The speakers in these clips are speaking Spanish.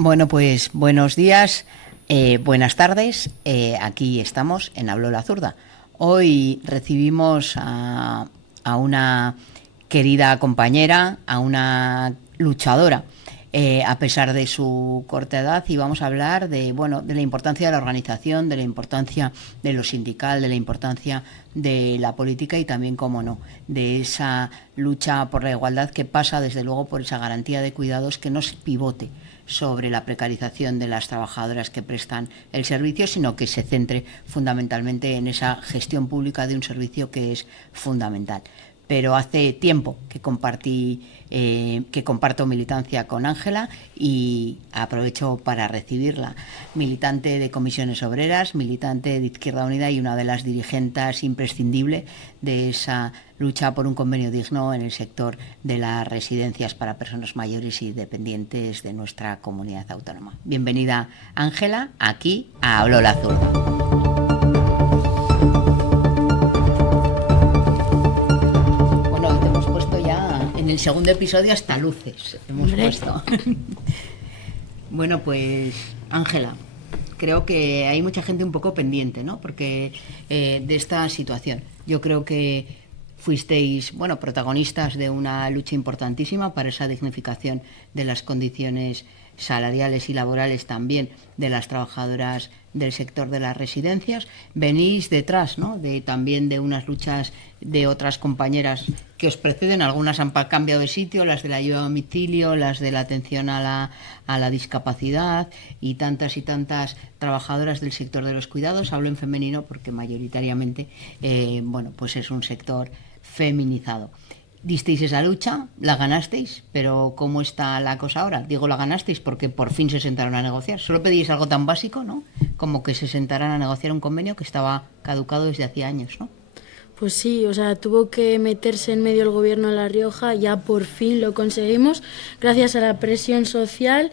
Bueno, pues buenos días, buenas tardes. Aquí estamos en Habló la Zurda. Hoy recibimos a una querida compañera, a una luchadora, a pesar de su corta edad, y vamos a hablar de la importancia de la organización, de la importancia de lo sindical, de la importancia de la política y también, como no, de esa lucha por la igualdad que pasa, desde luego, por esa garantía de cuidados que no se pivote sobre la precarización de las trabajadoras que prestan el servicio, sino que se centre fundamentalmente en esa gestión pública de un servicio que es fundamental. Pero hace tiempo que comparto militancia con Ángela y aprovecho para recibirla. Militante de Comisiones Obreras, militante de Izquierda Unida y una de las dirigentes imprescindibles de esa lucha por un convenio digno en el sector de las residencias para personas mayores y dependientes de nuestra comunidad autónoma. Bienvenida, Ángela, aquí a Habló la Zurda. En el segundo episodio hasta luces hemos puesto. Bueno, pues Ángela, creo que hay mucha gente un poco pendiente, ¿no? Porque de esta situación. Yo creo que fuisteis, protagonistas de una lucha importantísima para esa dignificación de las condiciones salariales y laborales también de las trabajadoras del sector de las residencias. Venís detrás, ¿no?, también de unas luchas de otras compañeras que os preceden. Algunas han cambiado de sitio, las de la ayuda a domicilio, las de la atención a la discapacidad y tantas trabajadoras del sector de los cuidados. Hablo en femenino porque mayoritariamente pues es un sector feminizado. Disteis esa lucha, la ganasteis, pero ¿cómo está la cosa ahora? Digo la ganasteis porque por fin se sentaron a negociar. Solo pedíais algo tan básico, ¿no?, como que se sentaran a negociar un convenio que estaba caducado desde hacía años, ¿no? Pues sí, tuvo que meterse en medio el gobierno de La Rioja, ya por fin lo conseguimos. Gracias a la presión social,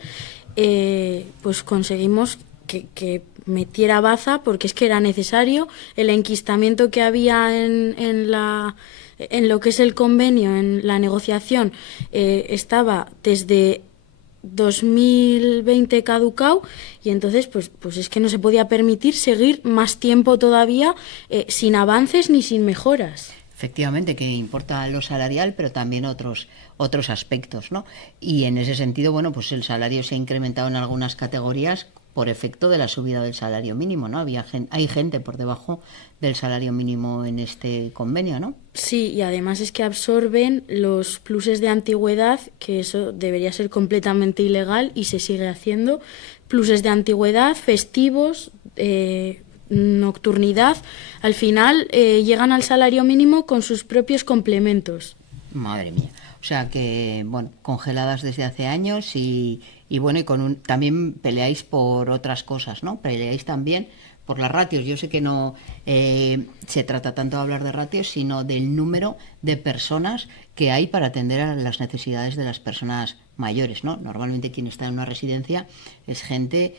pues conseguimos que metiera baza, porque es que era necesario. El enquistamiento que había en lo que es el convenio, en la negociación, estaba desde 2020 caducado, y entonces pues es que no se podía permitir seguir más tiempo todavía sin avances ni sin mejoras. Efectivamente, que importa lo salarial, pero también otros aspectos, ¿no? Y en ese sentido, pues el salario se ha incrementado en algunas categorías por efecto de la subida del salario mínimo, ¿no? Hay gente por debajo del salario mínimo en este convenio, ¿no? Sí, y además es que absorben los pluses de antigüedad, que eso debería ser completamente ilegal y se sigue haciendo. Pluses de antigüedad, festivos, nocturnidad, al final llegan al salario mínimo con sus propios complementos. Madre mía. O sea que, congeladas desde hace años y también peleáis por otras cosas, ¿no? Peleáis también por las ratios. Yo sé que no se trata tanto de hablar de ratios, sino del número de personas que hay para atender a las necesidades de las personas mayores, ¿no? Normalmente quien está en una residencia es gente,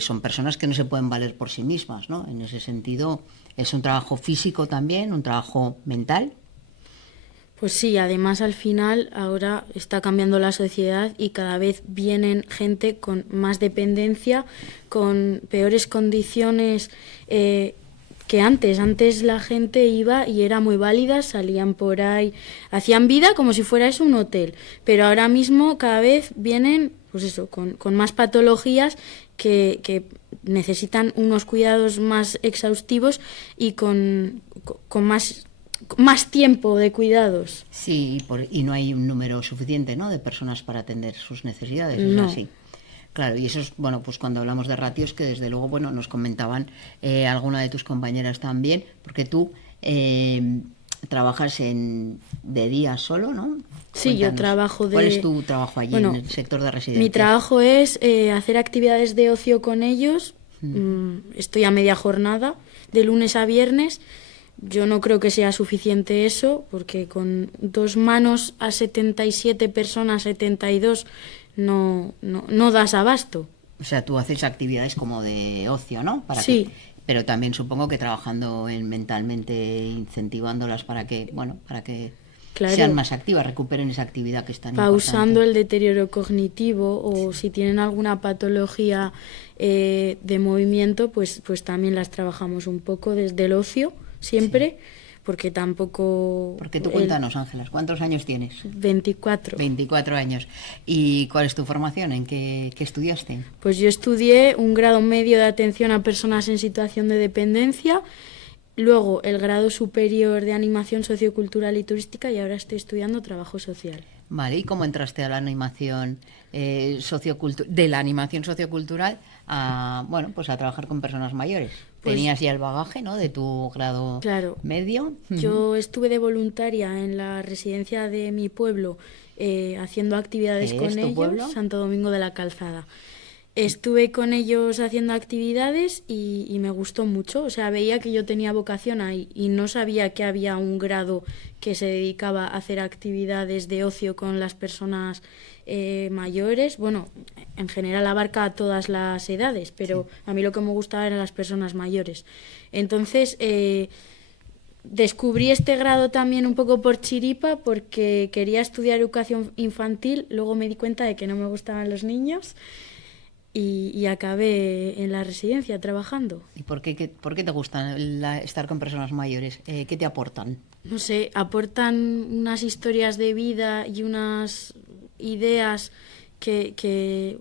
son personas que no se pueden valer por sí mismas, ¿no? En ese sentido es un trabajo físico también, un trabajo mental. Pues sí, además al final ahora está cambiando la sociedad y cada vez vienen gente con más dependencia, con peores condiciones que antes. Antes la gente iba y era muy válida, salían por ahí, hacían vida como si fuera eso un hotel, pero ahora mismo cada vez vienen con más patologías que necesitan unos cuidados más exhaustivos y con más tiempo de cuidados. Sí, y no hay un número suficiente, ¿no?, de personas para atender sus necesidades. No. Es así. Claro, y eso es, pues cuando hablamos de ratios, que desde luego, nos comentaban alguna de tus compañeras también, porque tú trabajas de día solo, ¿no? Sí, Cuéntanos, yo trabajo ¿cuál es tu trabajo allí en el sector de residencias? Mi trabajo es hacer actividades de ocio con ellos. Estoy a media jornada, de lunes a viernes. Yo no creo que sea suficiente eso, porque con 2 manos a 77 personas, 72, no das abasto. O sea, tú haces actividades como de ocio, ¿no? Sí. Pero también supongo que trabajando mentalmente, incentivándolas para que sean más activas, recuperen esa actividad que es tan pausando importante. el deterioro cognitivo, o si tienen alguna patología de movimiento, pues también las trabajamos un poco desde el ocio, siempre, porque tampoco... Porque tú cuéntanos, Ángelas, ¿cuántos años tienes? 24. 24 años. ¿Y cuál es tu formación? ¿En qué estudiaste? Pues yo estudié un grado medio de atención a personas en situación de dependencia, luego el grado superior de animación sociocultural y turística, y ahora estoy estudiando trabajo social. Vale, ¿y cómo entraste a la animación de la animación sociocultural bueno, pues a trabajar con personas mayores? Pues, tenías ya el bagaje, ¿no?, de tu grado claro, medio. Yo estuve de voluntaria en la residencia de mi pueblo, haciendo actividades ¿Qué con es tu ellos, pueblo? Santo Domingo de la Calzada. Estuve con ellos haciendo actividades y me gustó mucho. O sea, veía que yo tenía vocación ahí y no sabía que había un grado que se dedicaba a hacer actividades de ocio con las personas mayores. Bueno, en general abarca a todas las edades, pero a mí lo que me gustaba eran las personas mayores. Entonces, descubrí este grado también un poco por chiripa, porque quería estudiar educación infantil. Luego me di cuenta de que no me gustaban los niños. Y acabé en la residencia trabajando. ¿Y por qué te gusta estar con personas mayores? ¿Qué te aportan? No sé, aportan unas historias de vida y unas ideas que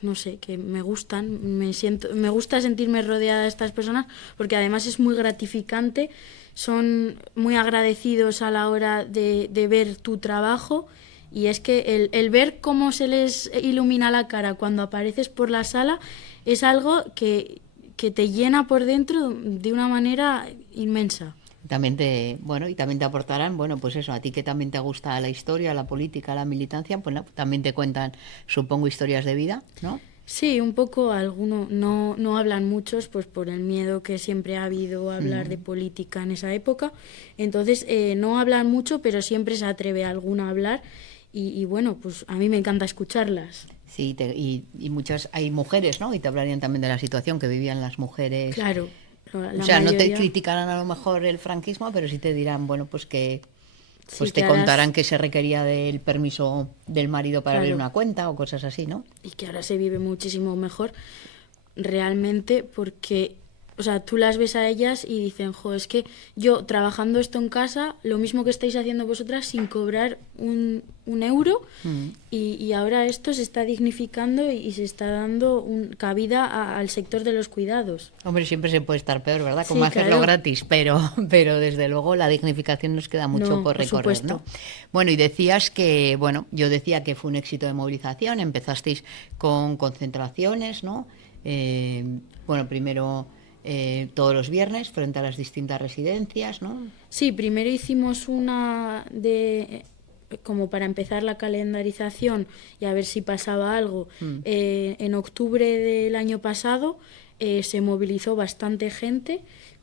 no sé, que me gustan. Me gusta sentirme rodeada de estas personas, porque además es muy gratificante. Son muy agradecidos a la hora de ver tu trabajo. Y es que el ver cómo se les ilumina la cara cuando apareces por la sala es algo que te llena por dentro de una manera inmensa. Y también te aportarán, bueno, pues eso, a ti que también te gusta la historia, la política, la militancia, pues no, también te cuentan, supongo, historias de vida, ¿no? Sí, un poco, algunos no hablan muchos, pues por el miedo que siempre ha habido a hablar de política en esa época. Entonces, no hablan mucho, pero siempre se atreve alguna a hablar. Y bueno, pues a mí me encanta escucharlas. Sí, y muchas, hay mujeres, ¿no? Y te hablarían también de la situación que vivían las mujeres. Claro, O sea, no te criticarán a lo mejor el franquismo, pero sí te dirán, bueno, pues que pues sí, te que contarán que se requería del permiso del marido para abrir claro, una cuenta o cosas así, ¿no? y que ahora se vive muchísimo mejor realmente, porque, o sea, tú las ves a ellas y dicen, jo, es que yo trabajando esto en casa, lo mismo que estáis haciendo vosotras sin cobrar un euro, y ahora esto se está dignificando y se está dando cabida al sector de los cuidados. Hombre, siempre se puede estar peor, ¿verdad? Sí, Como hacerlo claro. gratis, pero desde luego la dignificación nos queda mucho No, por recorrer, ¿no? Bueno, y decías que, bueno, yo decía que fue un éxito de movilización, empezasteis con concentraciones, ¿no? Bueno, primero todos los viernes frente a las distintas residencias, ¿no? Sí, primero hicimos una como para empezar la calendarización y a ver si pasaba algo. En octubre del año pasado se movilizó bastante gente,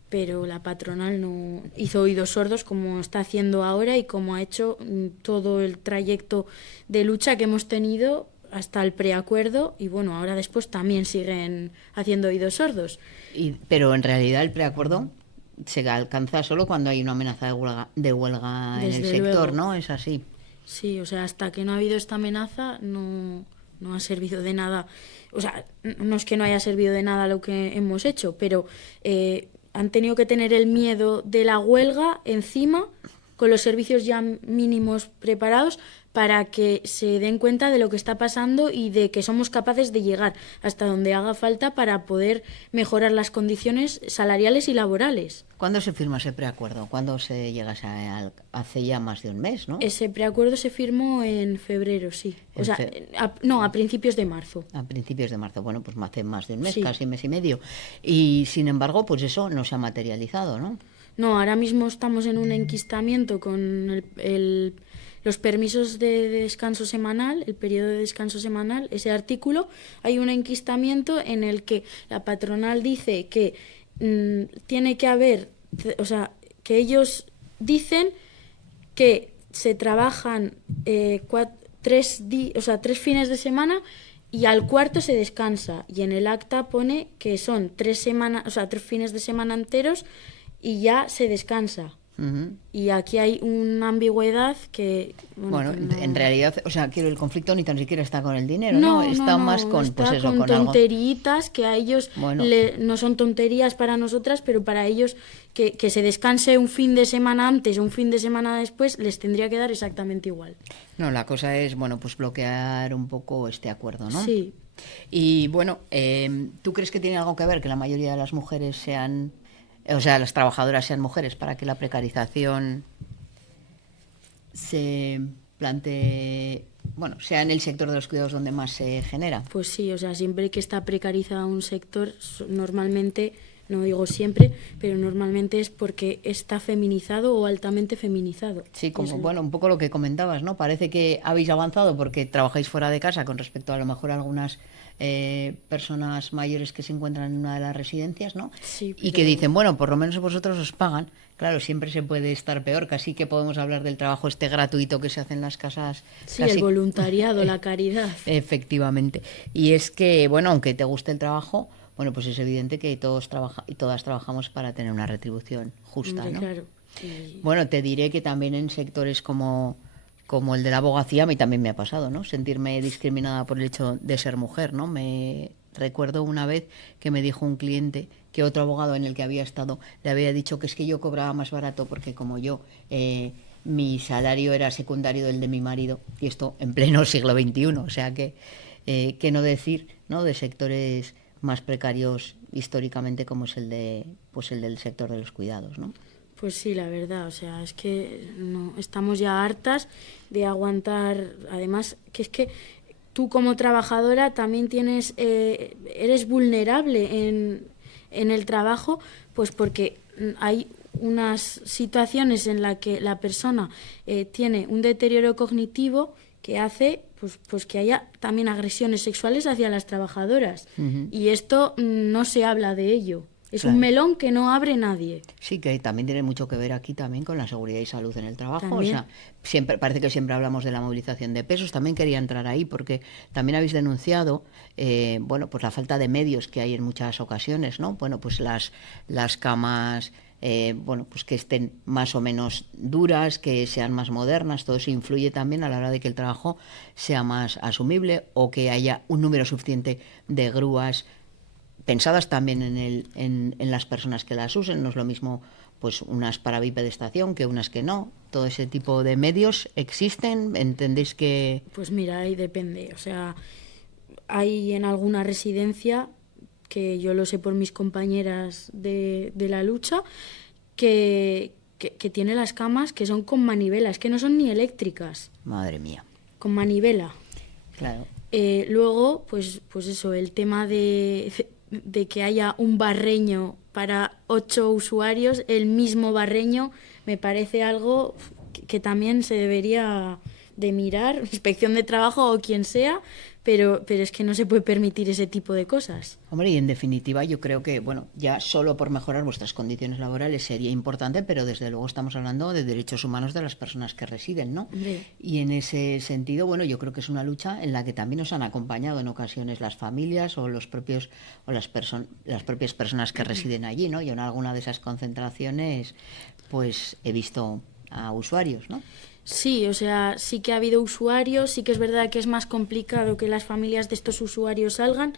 pero la patronal no hizo oídos sordos, como está haciendo ahora y como ha hecho todo el trayecto de lucha que hemos tenido hasta el preacuerdo, y bueno, ahora después también siguen haciendo oídos sordos. Pero en realidad el preacuerdo se alcanza solo cuando hay una amenaza de huelga en el Desde sector, luego. ¿no? Es así. Sí, o sea, hasta que no ha habido esta amenaza no ha servido de nada. O sea, no es que no haya servido de nada lo que hemos hecho, pero han tenido que tener el miedo de la huelga encima, con los servicios ya mínimos preparados, para que se den cuenta de lo que está pasando y de que somos capaces de llegar hasta donde haga falta para poder mejorar las condiciones salariales y laborales. ¿Cuándo se firma ese preacuerdo? ¿Cuándo se llega hace ya más de un mes, ¿no? Ese preacuerdo se firmó en febrero, sí. A principios de marzo. A principios de marzo. Bueno, pues hace más de un mes, Sí. casi mes y medio. Y sin embargo, pues eso no se ha materializado, ¿no? No, ahora mismo estamos en un enquistamiento con los permisos de descanso semanal, el periodo de descanso semanal, ese artículo. Hay un enquistamiento en el que la patronal dice que tiene que haber, o sea, que ellos dicen que se trabajan 3 fines de semana y al cuarto se descansa. Y en el acta pone que son 3 fines de semana enteros y ya se descansa. Ujú. Y aquí hay una ambigüedad que... Bueno, que no... en realidad, o sea, quiero el conflicto ni tan siquiera está con el dinero, ¿no? Está más No, con, pues está eso, con con algo. tonteritas que a ellos Bueno, no son tonterías para nosotras, pero para ellos que se descanse un fin de semana antes o un fin de semana después les tendría que dar exactamente igual. no, la cosa es, bueno, pues bloquear un poco este acuerdo, ¿no? Sí, Y bueno, ¿tú crees que tiene algo que ver que la mayoría de las mujeres sean, o sea, las trabajadoras sean mujeres para que la precarización se plantee, bueno, sea en el sector de los cuidados donde más se genera? pues sí, o sea, siempre que está precarizado un sector, normalmente, no digo siempre, pero normalmente es porque está feminizado o altamente feminizado. Sí, Y es como, bueno, un poco lo que comentabas, ¿no? Parece que habéis avanzado porque trabajáis fuera de casa con respecto a lo mejor a algunas personas mayores que se encuentran en una de las residencias, ¿no? Sí, Y que pero dicen, bueno, por lo menos vosotros os pagan. Claro, siempre se puede estar peor. Casi que podemos hablar del trabajo este gratuito que se hace en las casas. sí, el Casi, voluntariado, la caridad. efectivamente. Y es que, bueno, aunque te guste el trabajo, bueno, pues es evidente que y todas trabajamos para tener una retribución justa, Hombre, ¿no? claro. Y Bueno, te diré que también en sectores como el de la abogacía a mí también me ha pasado, ¿no? Sentirme discriminada por el hecho de ser mujer, ¿no? Me recuerdo una vez que me dijo un cliente que otro abogado en el que había estado le había dicho que es que yo cobraba más barato porque como yo mi salario era secundario del de mi marido y esto en pleno siglo XXI, o sea que no decir, ¿no? De sectores más precarios históricamente como es pues el del sector de los cuidados, ¿no? pues sí, la verdad, o sea, es que no, estamos ya hartas de aguantar, además, que es que tú como trabajadora también eres vulnerable en el trabajo, pues porque hay unas situaciones en las que la persona tiene un deterioro cognitivo que hace pues que haya también agresiones sexuales hacia las trabajadoras. Uh-huh. Y esto no se habla de ello. Es un Claro. melón que no abre nadie. Sí, que también tiene mucho que ver aquí también con la seguridad y salud en el trabajo. O También. sea, siempre parece que siempre hablamos de la movilización de pesos. También quería entrar ahí porque también habéis denunciado, bueno, pues la falta de medios que hay en muchas ocasiones, ¿no? Bueno, pues las camas, bueno, pues que estén más o menos duras, que sean más modernas. Todo eso influye también a la hora de que el trabajo sea más asumible o que haya un número suficiente de grúas pensadas también en las personas que las usen. No es lo mismo pues unas para bipedestación que unas que no. Todo ese tipo de medios existen. ¿Entendéis que...? Pues mira, ahí depende. O sea, hay en alguna residencia, que yo lo sé por mis compañeras de la lucha, que tiene las camas que son con manivelas, que no son ni eléctricas, Madre mía. con manivela. Claro. Luego, pues eso, el tema de que haya un barreño para 8 usuarios, el mismo barreño, me parece algo que también se debería de mirar, inspección de trabajo o quien sea, pero es que no se puede permitir ese tipo de cosas. Hombre, y en definitiva yo creo que, bueno, ya solo por mejorar vuestras condiciones laborales sería importante, pero desde luego estamos hablando de derechos humanos de las personas que residen, ¿no? Hombre. Y en ese sentido, bueno, yo creo que es una lucha en la que también nos han acompañado en ocasiones las familias o los propios o las propias personas que residen allí, ¿no? Yo en alguna de esas concentraciones, pues he visto a usuarios, ¿no? Sí, o sea, sí que ha habido usuarios, sí que es verdad que es más complicado que las familias de estos usuarios salgan.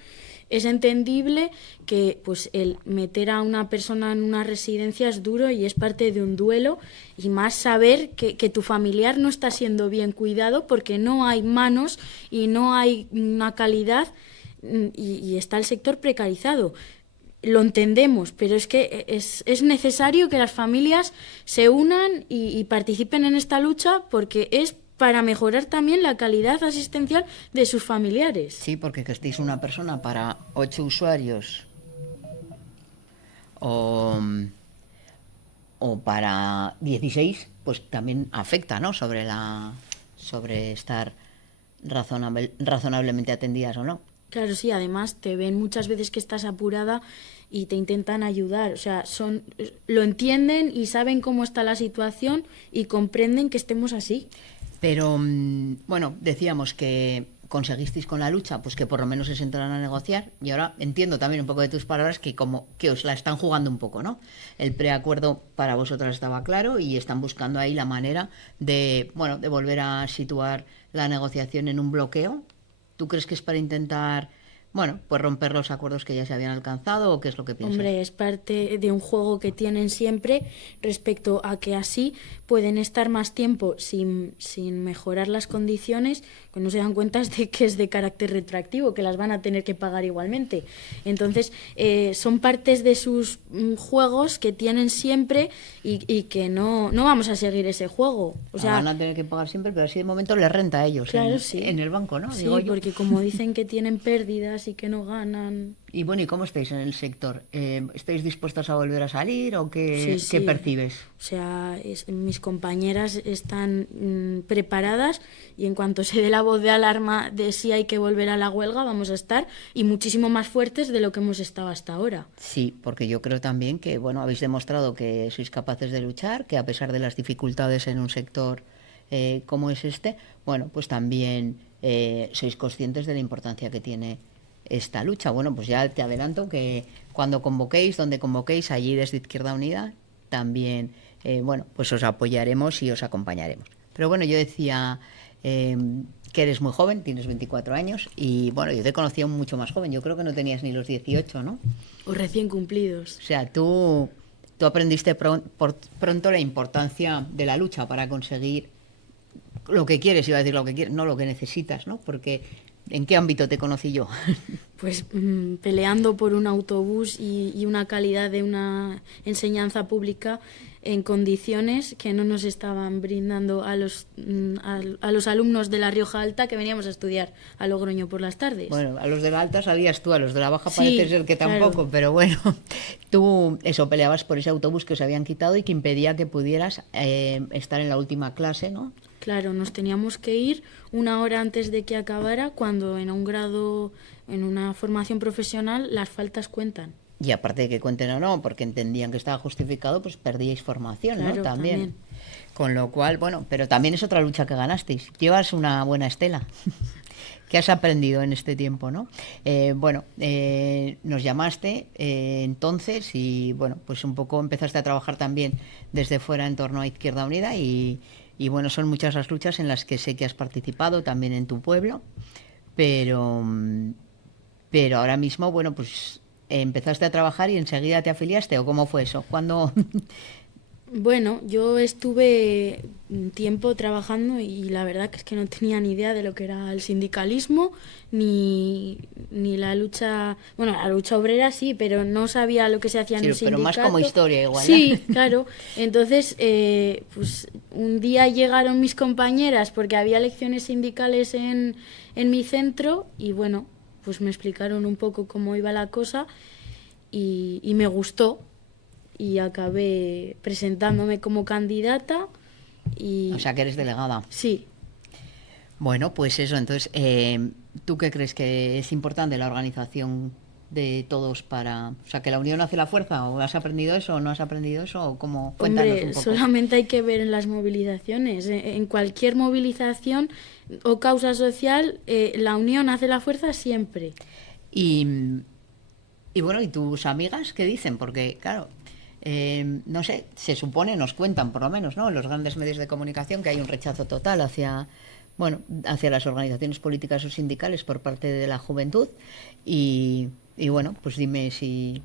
Es entendible que pues el meter a una persona en una residencia es duro y es parte de un duelo, y más saber que tu familiar no está siendo bien cuidado porque no hay manos y no hay una calidad, y está el sector precarizado. Lo entendemos, pero es que es necesario que las familias se unan y participen en esta lucha, porque es para mejorar también la calidad asistencial de sus familiares. Sí, porque que estéis una persona para 8 usuarios o, o para 16, pues también afecta, ¿no? Sobre estar razonablemente atendidas o no. Claro, sí, además te ven muchas veces que estás apurada y te intentan ayudar. O sea, lo entienden y saben cómo está la situación y comprenden que estemos así. Pero bueno, decíamos que conseguisteis con la lucha, pues que por lo menos se sentaran a negociar. Y ahora entiendo también un poco de tus palabras que como que os la están jugando un poco, ¿no? El preacuerdo para vosotras estaba claro y están buscando ahí la manera de, bueno, de volver a situar la negociación en un bloqueo. ¿Tú crees que es para intentar, bueno, pues romper los acuerdos que ya se habían alcanzado o qué es lo que piensas? Hombre, es parte de un juego que tienen siempre respecto a que así pueden estar más tiempo sin mejorar las condiciones, que no se dan cuenta de que es de carácter retroactivo, que las van a tener que pagar igualmente. Entonces, son partes de sus juegos que tienen siempre y que no vamos a seguir ese juego. O sea, van a tener que pagar siempre, pero así de momento les renta a ellos, claro, sí, en el banco, ¿no? Sí, Digo yo. porque como dicen que tienen pérdidas y que no ganan. Y bueno, ¿y cómo estáis en el sector? ¿Estáis dispuestos a volver a salir o qué, Sí, qué sí. percibes? O sea, mis compañeras están preparadas y en cuanto se dé la voz de alarma de si hay que volver a la huelga, vamos a estar y muchísimo más fuertes de lo que hemos estado hasta ahora. Sí, porque yo creo también que, bueno, habéis demostrado que sois capaces de luchar, que a pesar de las dificultades en un sector como es este, bueno, pues también sois conscientes de la importancia que tiene esta lucha. Bueno, pues ya te adelanto que cuando convoquéis, donde convoquéis, allí desde Izquierda Unida, también, bueno, pues os apoyaremos y os acompañaremos. Pero bueno, yo decía que eres muy joven, tienes 24 años, y bueno, yo te conocía mucho más joven, yo creo que no tenías ni los 18, ¿no? O recién cumplidos. O sea, tú aprendiste pronto la importancia de la lucha para conseguir lo que quieres, iba a decir lo que quieres, no lo que necesitas, ¿no? Porque ¿en qué ámbito te conocí yo? Pues peleando por un autobús y una calidad de una enseñanza pública en condiciones que no nos estaban brindando a los alumnos de La Rioja Alta que veníamos a estudiar a Logroño por las tardes. Bueno, a los de la alta sabías tú, a los de la baja Sí, parece ser que tampoco, claro. pero bueno, tú eso peleabas por ese autobús que os habían quitado y que impedía que pudieras estar en la última clase, ¿no? Claro, nos teníamos que ir una hora antes de que acabara, cuando en un grado, en una formación profesional, las faltas cuentan. Y aparte de que cuenten o no, porque entendían que estaba justificado, pues perdíais formación, Claro, ¿no? También. Con lo cual, bueno, pero también es otra lucha que ganasteis. Llevas una buena estela. ¿Qué has aprendido en este tiempo, no? Bueno, nos llamaste entonces y, bueno, pues un poco empezaste a trabajar también desde fuera en torno a Izquierda Unida y bueno, son muchas las luchas en las que sé que has participado también en tu pueblo, pero ahora mismo, bueno, pues empezaste a trabajar y enseguida te afiliaste, ¿o cómo fue eso? ¿Cuándo? Bueno, yo estuve un tiempo trabajando y la verdad que es que no tenía ni idea de lo que era el sindicalismo ni la lucha, bueno, la lucha obrera sí, pero no sabía lo que se hacía en Sí, un sindicato. pero más como historia igual. Sí, claro. Entonces, pues un día llegaron mis compañeras porque había elecciones sindicales en mi centro y bueno, pues me explicaron un poco cómo iba la cosa y me gustó. Y acabé presentándome como candidata y... O sea, que eres delegada. Sí. Bueno, pues eso, entonces, ¿tú qué crees que es importante la organización de todos para... O sea, que la unión hace la fuerza? ¿O has aprendido eso o no has aprendido eso? ¿O cómo? Cuéntanos Hombre, un poco. solamente hay que ver en las movilizaciones. En cualquier movilización o causa social, la unión hace la fuerza siempre. Y bueno, ¿y tus amigas qué dicen? Porque, claro... no sé, se supone, nos cuentan por lo menos, ¿no? En los grandes medios de comunicación que hay un rechazo total hacia, bueno, hacia las organizaciones políticas o sindicales por parte de la juventud y bueno, pues dime si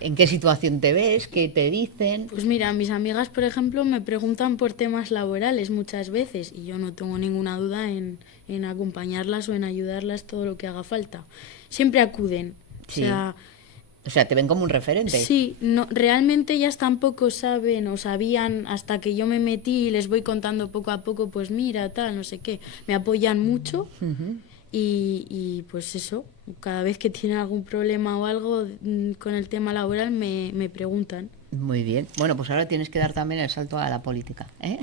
en qué situación te ves, qué te dicen. Pues mira, mis amigas, por ejemplo, me preguntan por temas laborales muchas veces y yo no tengo ninguna duda en acompañarlas o en ayudarlas todo lo que haga falta. Siempre acuden. Sí. O sea, te ven como un referente. Sí, no, realmente ellas tampoco saben o sabían hasta que yo me metí y les voy contando poco a poco, pues mira, tal, no sé qué. Me apoyan mucho y pues eso, cada vez que tienen algún problema o algo con el tema laboral me preguntan. Muy bien. Bueno, pues ahora tienes que dar también el salto a la política, ¿eh?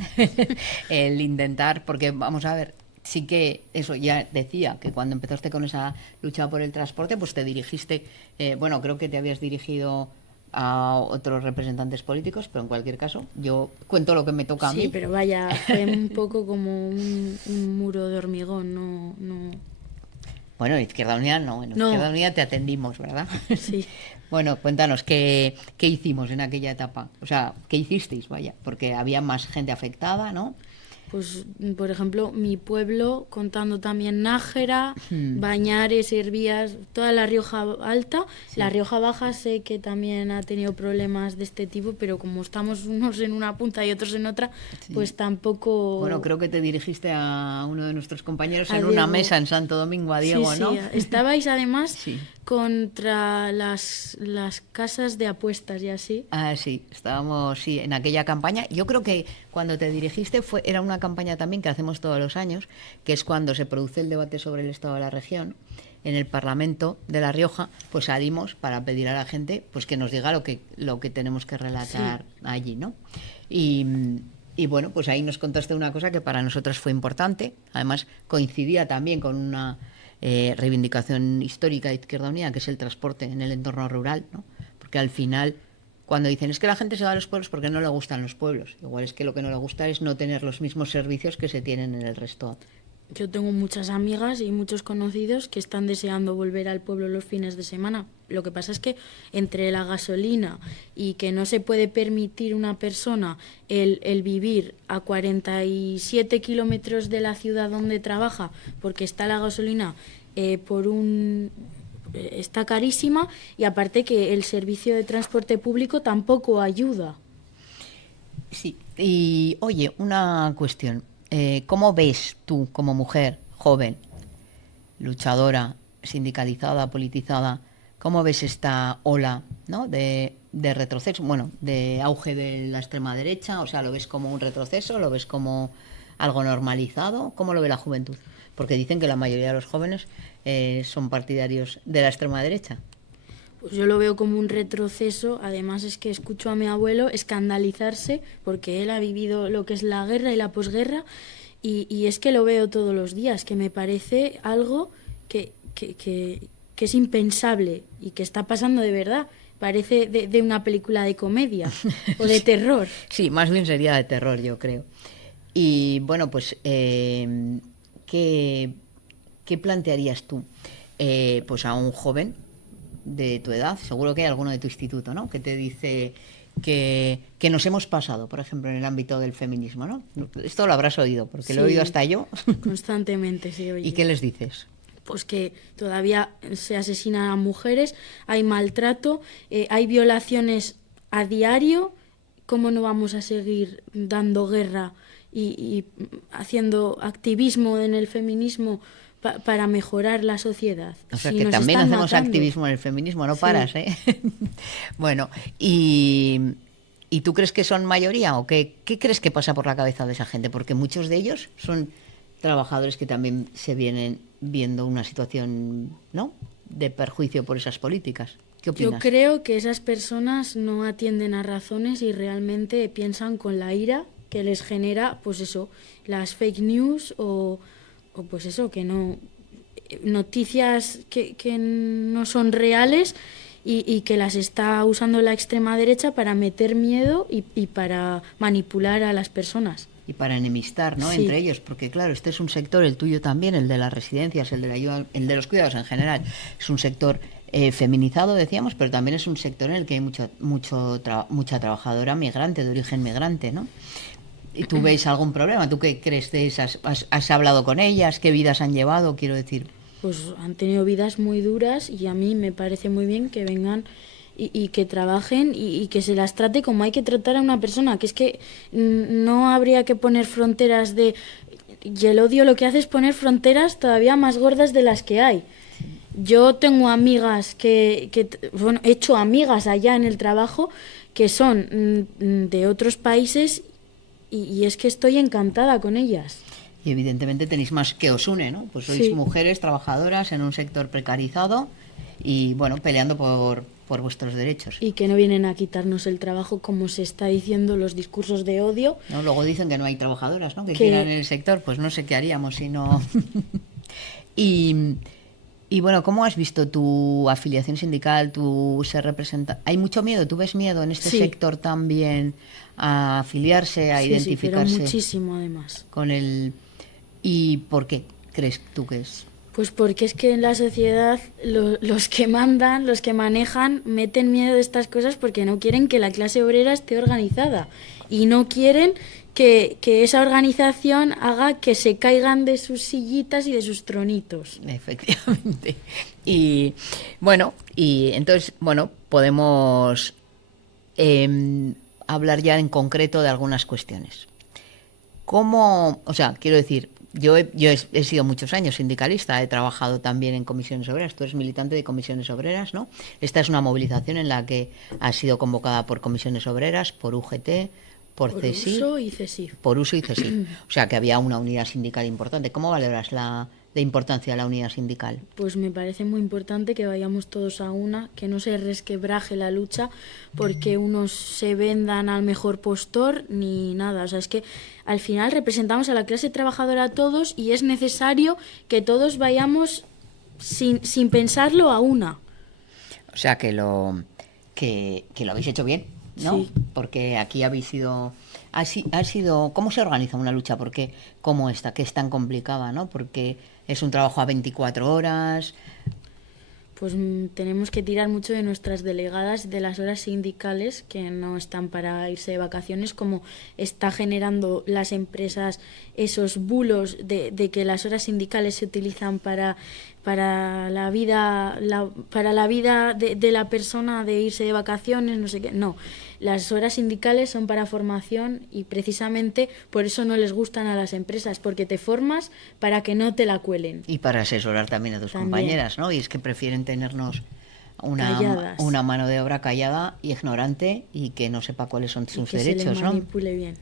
El intentar, porque vamos a ver... Sí que eso ya decía, que cuando empezaste con esa lucha por el transporte, pues te dirigiste, bueno, creo que te habías dirigido a otros representantes políticos, pero en cualquier caso, yo cuento lo que me toca a mí. Sí, pero vaya, fue un poco como un muro de hormigón, no... Bueno, en Izquierda Unida no, en No. Izquierda Unida te atendimos, ¿verdad? Sí. Bueno, cuéntanos, ¿qué hicimos en aquella etapa? O sea, ¿qué hicisteis? Vaya, porque había más gente afectada, ¿no? Pues, por ejemplo, mi pueblo, contando también Nájera, Hmm. Bañares, Hervías, toda la Rioja Alta. Sí. La Rioja Baja sé que también ha tenido problemas de este tipo, pero como estamos unos en una punta y otros en otra, Sí. pues tampoco... Bueno, creo que te dirigiste a uno de nuestros compañeros A en una Diego. mesa en Santo Domingo, a Diego, sí, ¿no? sí. Estabais además Sí. contra las casas de apuestas y así. Ah, sí, estábamos sí, en aquella campaña. Yo creo que cuando te dirigiste era una campaña también que hacemos todos los años, que es cuando se produce el debate sobre el estado de la región. En el Parlamento de La Rioja, pues salimos para pedir a la gente pues que nos diga lo que tenemos que relatar allí, ¿no? Y bueno, pues ahí nos contaste una cosa que para nosotras fue importante. Además, coincidía también con una reivindicación histórica de Izquierda Unida, que es el transporte en el entorno rural, ¿no? Porque al final, cuando dicen es que la gente se va a los pueblos porque no le gustan los pueblos, igual es que lo que no le gusta es no tener los mismos servicios que se tienen en el resto. Yo tengo muchas amigas y muchos conocidos que están deseando volver al pueblo los fines de semana. Lo que pasa es que entre la gasolina y que no se puede permitir una persona el vivir a 47 kilómetros de la ciudad donde trabaja porque está la gasolina está carísima, y aparte que el servicio de transporte público tampoco ayuda. Sí, y oye, una cuestión. ¿Cómo ves tú, como mujer joven, luchadora, sindicalizada, politizada, cómo ves esta ola, ¿no? de retroceso, bueno, de auge de la extrema derecha? O sea, ¿lo ves como un retroceso? ¿Lo ves como algo normalizado? ¿Cómo lo ve la juventud? Porque dicen que la mayoría de los jóvenes son partidarios de la extrema derecha. Pues yo lo veo como un retroceso. Además es que escucho a mi abuelo escandalizarse porque él ha vivido lo que es la guerra y la posguerra, y es que lo veo todos los días, que me parece algo que es impensable y que está pasando de verdad. Parece de una película de comedia o de terror. Sí, más bien sería de terror, yo creo. Y bueno, pues, ¿qué plantearías tú pues a un joven de tu edad? Seguro que hay alguno de tu instituto, ¿no?, que te dice que nos hemos pasado, por ejemplo, en el ámbito del feminismo, ¿no? Esto lo habrás oído, porque lo he oído hasta yo. Constantemente se oye. ¿Y qué les dices? Pues que todavía se asesinan a mujeres, hay maltrato, hay violaciones a diario. ¿Cómo no vamos a seguir dando guerra y haciendo activismo en el feminismo para mejorar la sociedad? O sea, si que nos también están hacemos matando. activismo en el feminismo, no Sí. paras, ¿eh? Bueno, ¿y tú crees que son mayoría o qué crees que pasa por la cabeza de esa gente? Porque muchos de ellos son trabajadores que también se vienen viendo una situación, ¿no?, de perjuicio por esas políticas. ¿Qué opinas? Yo creo que esas personas no atienden a razones y realmente piensan con la ira que les genera, pues eso, las fake news o pues eso, que no, noticias que no son reales y que las está usando la extrema derecha para meter miedo y para manipular a las personas. Y para enemistar, ¿no?, Sí. entre ellos, porque claro, este es un sector, el tuyo también, el de las residencias, el de la ayuda, el de los cuidados en general, es un sector feminizado, decíamos, pero también es un sector en el que hay mucha trabajadora migrante, de origen migrante, ¿no? ¿Y tú ves algún problema? ¿Tú qué crees de esas? ¿Has hablado con ellas? ¿Qué vidas han llevado? Quiero decir. Pues han tenido vidas muy duras y a mí me parece muy bien que vengan y que trabajen y que se las trate como hay que tratar a una persona, que es que no habría que poner fronteras de... Y el odio lo que hace es poner fronteras todavía más gordas de las que hay. Yo tengo amigas bueno, he hecho amigas allá en el trabajo que son de otros países y es que estoy encantada con ellas. Y evidentemente tenéis más que os une, ¿no? Pues sois Sí. mujeres trabajadoras en un sector precarizado y, bueno, peleando por vuestros derechos. Y que no vienen a quitarnos el trabajo como se está diciendo los discursos de odio. ¿No? Luego dicen que no hay trabajadoras, ¿no?, que quieran en el sector. Pues no sé qué haríamos si no... Y bueno, ¿cómo has visto tu afiliación sindical, tu ser representante? ¿Hay mucho miedo? ¿Tú ves miedo en este Sí. sector también a afiliarse, a identificarse? Sí, pero muchísimo además. Con el... ¿Y por qué crees tú que es? Pues porque es que en la sociedad los que mandan, los que manejan, meten miedo de estas cosas porque no quieren que la clase obrera esté organizada y no quieren que esa organización haga que se caigan de sus sillitas y de sus tronitos. Efectivamente. Y bueno, y entonces, bueno, podemos hablar ya en concreto de algunas cuestiones. ¿Cómo, o sea, quiero decir, yo he sido muchos años sindicalista, he trabajado también en comisiones obreras, tú eres militante de comisiones obreras, ¿no? Esta es una movilización en la que ha sido convocada por comisiones obreras, por UGT, por CESIF, Uso y CESIF. por uso y CESIF. O sea que había una unidad sindical importante. ¿Cómo valoras la importancia de la unidad sindical? Pues me parece muy importante que vayamos todos a una, que no se resquebraje la lucha porque unos se vendan al mejor postor ni nada. O sea, es que al final representamos a la clase trabajadora todos y es necesario que todos vayamos sin pensarlo a una. O sea que que lo habéis hecho bien, ¿no? Sí. Porque aquí habéis sido... Ha sido... ¿Cómo se organiza una lucha? Porque como esta, que es tan complicada, ¿no? Porque es un trabajo a 24 horas... Pues tenemos que tirar mucho de nuestras delegadas, de las horas sindicales, que no están para irse de vacaciones, como está generando las empresas esos bulos de que las horas sindicales se utilizan para la vida de la persona, de irse de vacaciones, no sé qué. No, las horas sindicales son para formación y precisamente por eso no les gustan a las empresas, porque te formas para que no te la cuelen. Y para asesorar también a tus compañeras, ¿no? Y es que prefieren tenernos una mano de obra callada y ignorante y que no sepa cuáles son sus derechos, ¿no? Que se le manipule bien.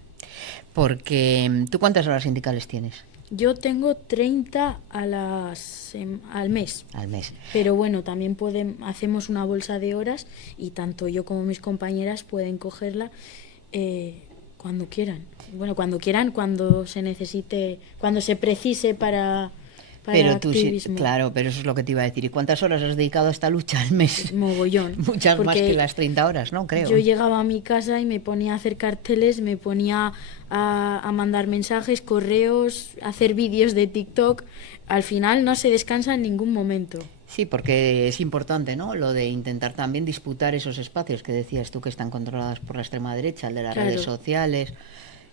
Porque, ¿tú cuántas horas sindicales tienes? Yo tengo 30 al mes. Al mes. Pero bueno, también hacemos una bolsa de horas y tanto yo como mis compañeras pueden cogerla cuando quieran. Bueno, cuando quieran, cuando se necesite, cuando se precise para pero tú activismo. Sí, claro, pero eso es lo que te iba a decir. ¿Y cuántas horas has dedicado a esta lucha al mes? Mogollón. Muchas más que las 30 horas, ¿no? Creo. Yo llegaba a mi casa y me ponía a hacer carteles, me ponía a mandar mensajes, correos, a hacer vídeos de TikTok. Al final no se descansa en ningún momento. Sí, porque es importante, ¿no? Lo de intentar también disputar esos espacios que decías tú que están controlados por la extrema derecha, el de las redes sociales.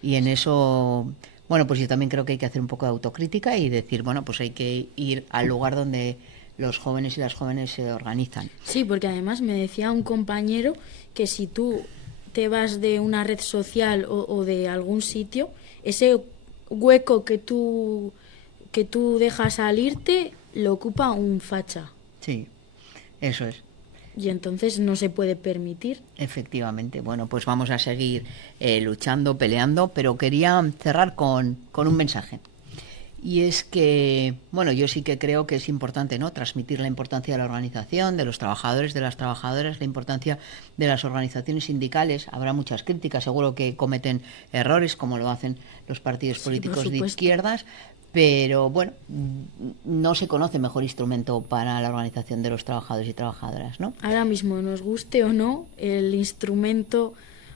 Y en eso... Bueno, pues yo también creo que hay que hacer un poco de autocrítica y decir, bueno, pues hay que ir al lugar donde los jóvenes y las jóvenes se organizan. Sí, porque además me decía un compañero que si tú te vas de una red social o de algún sitio, ese hueco que tú dejas salirte lo ocupa un facha. Sí, eso es. Y entonces no se puede permitir. Efectivamente. Bueno, pues vamos a seguir luchando, peleando, pero quería cerrar con un mensaje. Y es que, bueno, yo sí que creo que es importante, ¿no?, transmitir la importancia de la organización, de los trabajadores, de las trabajadoras, la importancia de las organizaciones sindicales. Habrá muchas críticas, seguro que cometen errores, como lo hacen los partidos políticos de izquierdas, pero bueno, no se conoce mejor instrumento para la organización de los trabajadores y trabajadoras, ¿no? Ahora mismo, nos guste o no, el instrumento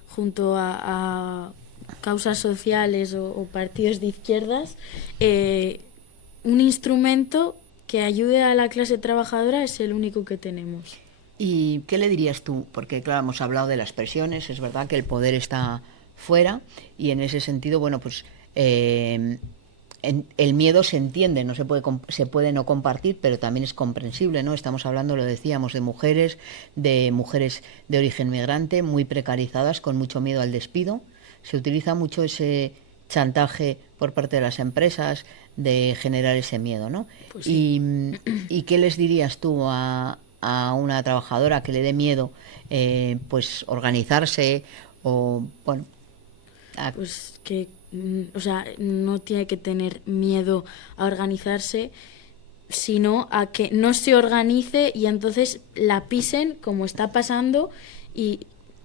junto a causas sociales o partidos de izquierdas, un instrumento que ayude a la clase trabajadora es el único que tenemos. ¿Y qué le dirías tú? Porque claro, hemos hablado de las presiones, es verdad que el poder está fuera y en ese sentido, bueno, pues el miedo se entiende, no se puede no compartir, pero también es comprensible, ¿no? Estamos hablando, lo decíamos, de mujeres de origen migrante, muy precarizadas, con mucho miedo al despido. Se utiliza mucho ese chantaje por parte de las empresas de generar ese miedo, ¿no? Pues sí. ¿Y qué les dirías tú a una trabajadora que le dé miedo pues organizarse o, bueno... Pues que, o sea, no tiene que tener miedo a organizarse, sino a que no se organice y entonces la pisen como está pasando. Y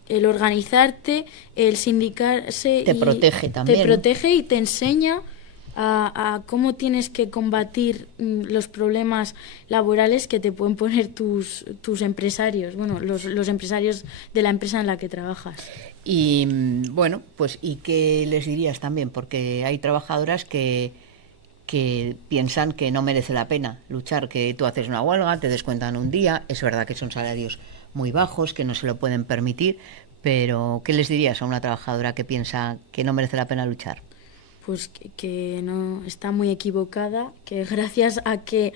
el organizarte, el sindicarse te protege también, te protege y te enseña a cómo tienes que combatir los problemas laborales que te pueden poner tus empresarios, bueno, los empresarios de la empresa en la que trabajas. Y bueno, pues ¿y qué les dirías también? Porque hay trabajadoras que que piensan que no merece la pena luchar, que tú haces una huelga, te descuentan un día, es verdad que son salarios muy bajos, que no se lo pueden permitir, pero ¿qué les dirías a una trabajadora que piensa que no merece la pena luchar? Pues que no, está muy equivocada, que gracias a que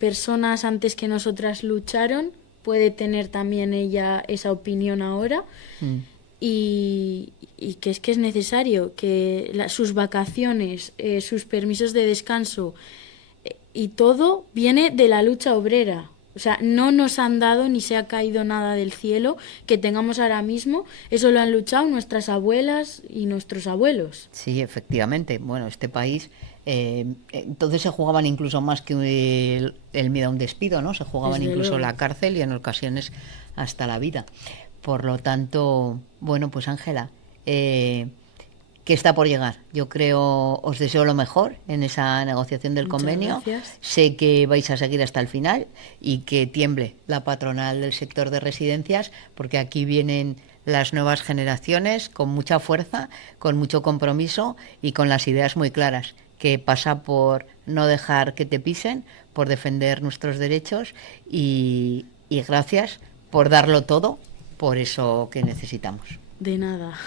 personas antes que nosotras lucharon, puede tener también ella esa opinión ahora. Mm. Y que es necesario que sus vacaciones, sus permisos de descanso y todo viene de la lucha obrera. O sea, no nos han dado ni se ha caído nada del cielo que tengamos ahora mismo. Eso lo han luchado nuestras abuelas y nuestros abuelos. Sí, efectivamente. Bueno, este país, entonces se jugaban incluso más que el miedo a un despido, ¿no? Se jugaban Desde incluso luego. la cárcel y en ocasiones hasta la vida. Por lo tanto, bueno, pues Ángela, que está por llegar. Yo creo, os deseo lo mejor en esa negociación del Muchas convenio. gracias. Sé que vais a seguir hasta el final y que tiemble la patronal del sector de residencias, porque aquí vienen las nuevas generaciones con mucha fuerza, con mucho compromiso y con las ideas muy claras, que pasa por no dejar que te pisen, por defender nuestros derechos y gracias por darlo todo por eso que necesitamos. De nada.